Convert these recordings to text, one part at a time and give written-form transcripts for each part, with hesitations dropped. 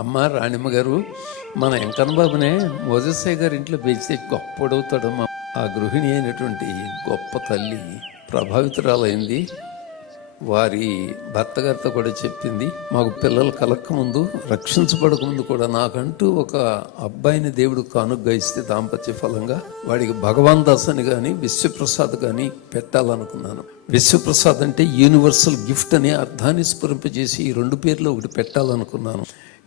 అమ్మ రాణిమ్మ గారు, మన వెంకన్న బాబునే మోజస్సయ్య గారి ఇంట్లో పెంచి గొప్పడవుతాడమ్మా. ఆ గృహిణి అయినటువంటి గొప్ప తల్లి ప్రభావితురాలైంది. వారి భర్త గారితో కూడా చెప్పింది, మాకు పిల్లలు కలక్క ముందు, రక్షించబడకముందు కూడా నాకంటూ ఒక అబ్బాయిని దేవుడు కానుగ్గా ఇస్తే దాంపత్య ఫలంగా వాడికి భగవాన్ దాస్ అని కానీ విశ్వప్రసాద్ కానీ పెట్టాలనుకున్నాను. విశ్వప్రసాద్ అంటే యూనివర్సల్ గిఫ్ట్ అనే అర్థాన్ని స్ఫురింపజేసి ఈ రెండు పేర్లు ఒకటి పెట్టాలనుకున్నాను.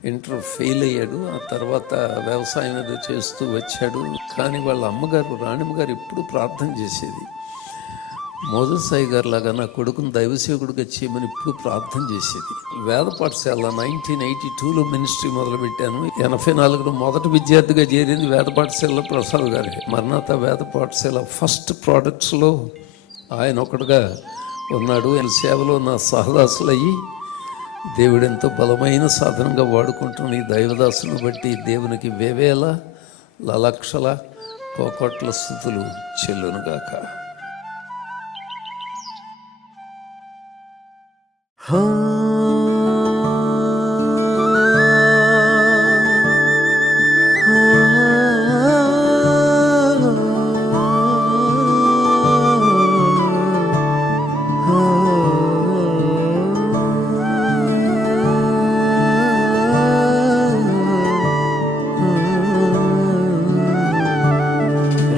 ఇంటర్ ఫెయిల్ అయ్యాడు. ఆ తర్వాత వ్యవసాయం ఏదో చేస్తూ వచ్చాడు. కానీ వాళ్ళ అమ్మగారు రాణిమ్మ గారు ఎప్పుడు ప్రార్థన చేసేది. మోజస్సయ్య గారు లాగా నా కొడుకును దైవసేవకుడిగా చేయమని ఇప్పుడు ప్రార్థన చేసేది. వేద పాఠశాల 1982లో మినిస్ట్రీ మొదలుపెట్టాను. 84లో మొదటి విద్యార్థిగా చేరింది వేద పాఠశాలలో ప్రసాద్ గారే. మర్నాత వేద పాఠశాల ఫస్ట్ ప్రోడక్ట్స్లో ఆయన ఒకటిగా ఉన్నాడు. ఆయన సేవలో నా సహదాసులయ్యి దేవుడు ఎంతో బలమైన సాధనంగా వాడుకుంటున్న ఈ దైవదాసును బట్టి దేవునికి వేవేల లలక్షల కోకొట్ల స్తుతులు చెల్లునుగాక.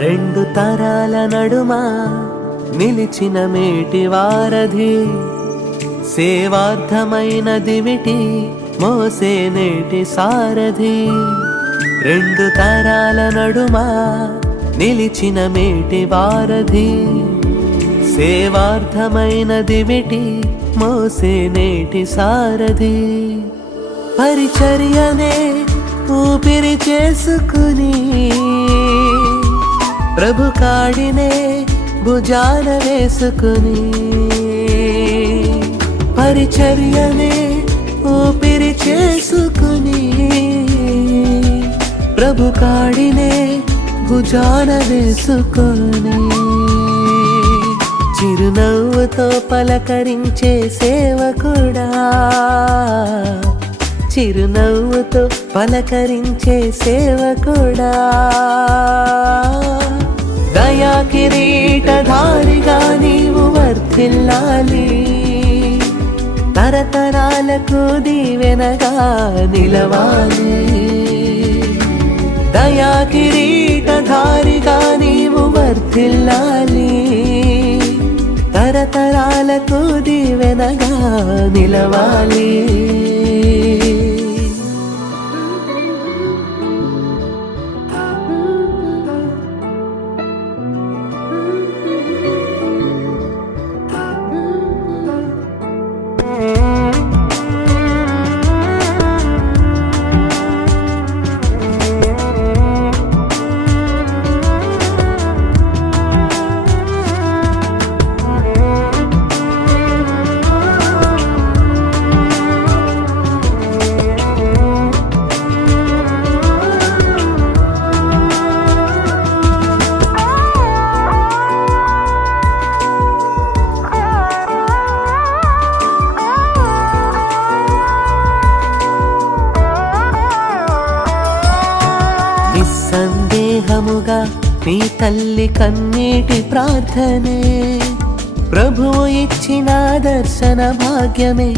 రెండు తరాల నడుమ నిలిచిన మేటి వారధి, సేవార్థమైన దివిటి మోసే నేటి సారథి. రెండు తరాల నడుమ నిలిచిన మేటి వారధి, సేవార్థమైన దివిటి మోసే నేటి సారథి. పరిచర్యనే ఊపిరి చేసుకుని ప్రభు కాడినే భుజాన వేసుకుని, పరిచర్యనే ఊపిరి చేసుకుని ప్రభు కాడినే భుజాన వేసుకొని, చిరునవ్వుతో పలకరించే సేవకుడా, చిరునవ్వుతో పలకరించే సేవకుడా, దయా కిరీటధారిగా నీవు వర్ధిల్లాలి, తరతరాలకు దీవెనగా నిలవాలి. దయా కిరీటధారిగా నీవు వర్ధిల్లాలి, తరతరాలకు దీవెనగా నిలవాలి. నిస్సందేహముగా నీ తల్లి కన్నీటి ప్రార్థనే ప్రభువు ఇచ్చిన దర్శన భాగ్యమే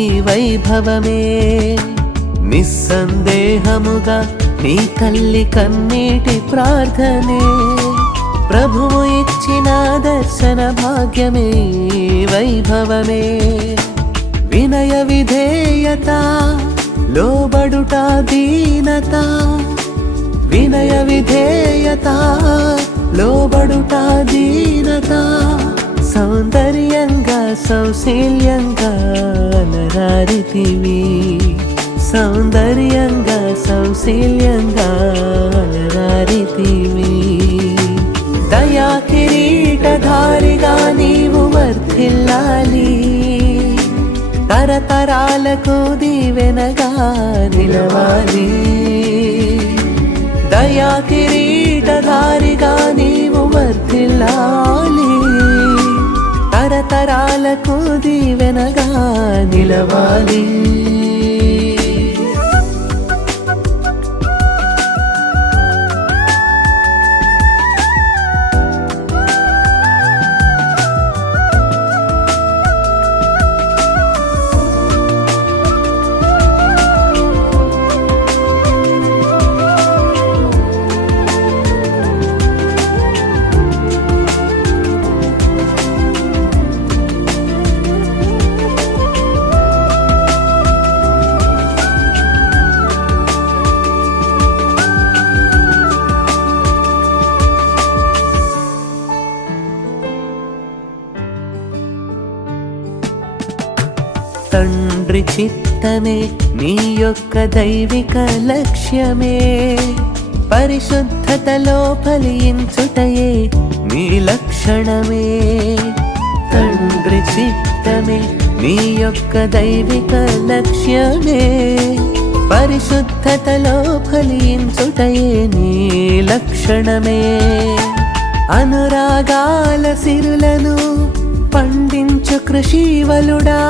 ఈ వైభవమే. నిస్సందేహముగా నీ తల్లి కన్నీటి ప్రార్థనే ప్రభువు ఇచ్చిన దర్శన భాగ్యమే వైభవమే. వినయ విధేయత లోబడుట దీనత, వినయ విధేయత లోబడుట దీనత, సౌందర్యంగా సౌశీల్యంగా అలరారితివి, సౌందర్యంగా సౌశీల్యంగా అలరారితివి. దయా కిరీటధారిగా నీవు వర్ధిల్లాలి, తరతరాలకు దీవెనగా నిలవాలి. దయా కిరీటధారిగా నీవు వర్ధిల్లాలి, తరతరాలకు దీవెనగా నిలవాలి. తండ్రి చిత్తమే నీ యొక్క దైవిక లక్ష్యమే, పరిశుద్ధతలో ఫలించుటయే నీ లక్షణమే. తండ్రి చిత్తమే నీ యొక్క దైవిక లక్ష్యమే, పరిశుద్ధతలో ఫలించుటయే నీ లక్షణమే. అనురాగాల సిరులను పండించు కృషివలుడా,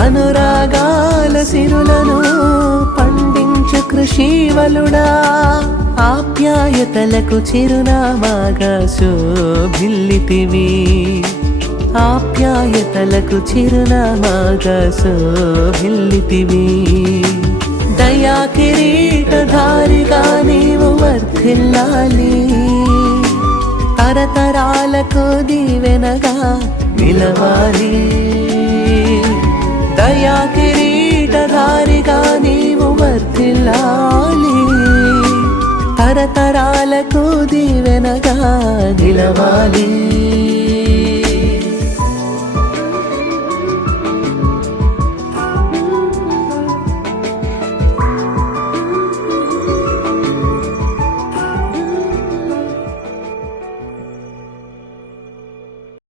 అనురాగాల సిరులను పండించు కృషివలుడా, ఆప్యాయతలకు చిరునామాగా శోభిల్లితివి, ఆప్యాయతలకు చిరునామాగా శోభిల్లితివి. దయా కిరీటధారిగా నీవు వర్ధిల్లాలి, తరతరాలకు దీవెనగా నిలవాలి. దయా కిరీటధారిగా నీవు వర్ధిల్లాలి, తరతరాలకు దీవెనగా నిలవాలి.